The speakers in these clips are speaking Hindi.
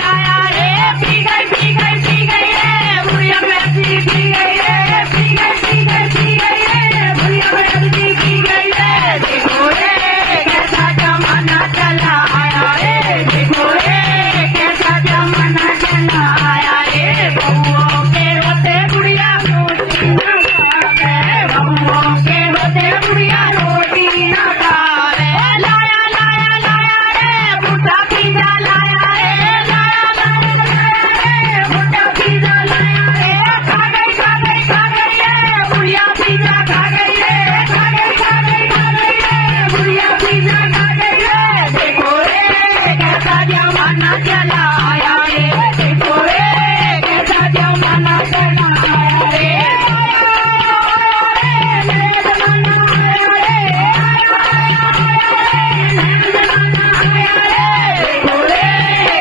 लाया रे पी गई पी गई पी गई रे बुढ़िया भैंसी पी गई रे पी गई पी गई पी गई रे बुढ़िया भैंसी पी गई रे देखो रे कैसा जमाना चला आया रे देखो रे कैसा जमाना चला आया रे बहुओं के होते बुढ़िया रोटी न खावे बहुओं के होते बुढ़िया रोटी न खावे लाया लाया लाया रे बूढ़ा पिज़्ज़ा लाया रे लाया लाया लाया रे बूढ़ा पिज़्ज़ा लाया रे खा गई रे बुढ़िया पिज़्ज़ा खा गई रे खा गई रे बुढ़िया पिज़्ज़ा खा गई रे देखो रे कैसा जमाना चला आया रे देखो रे कैसा जमाना चला आया रे नया जमाना आया रे देखो रे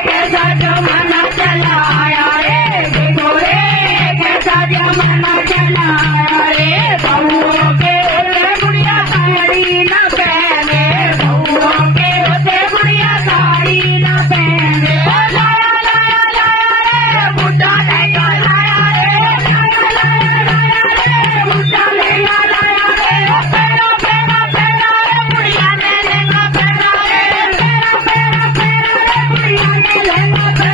कैसा जमाना चला आया रे देखो रे कैसा जमाना चला आया रे बहुओं के होते बुढ़िया साड़ी न पहने बहुओं के होते बुढ़िया साड़ी न पहने लाया लाया लाया रे बुढ़ा लहंगा लाया रे लाया लाया लाया रे बुढ़ा लहंगा लाया रे पहना पहना पहना रे बुढ़िया ने लहंगा पहना रे पहना पहना पहना रे बुढ़िया ने लहंगा पहना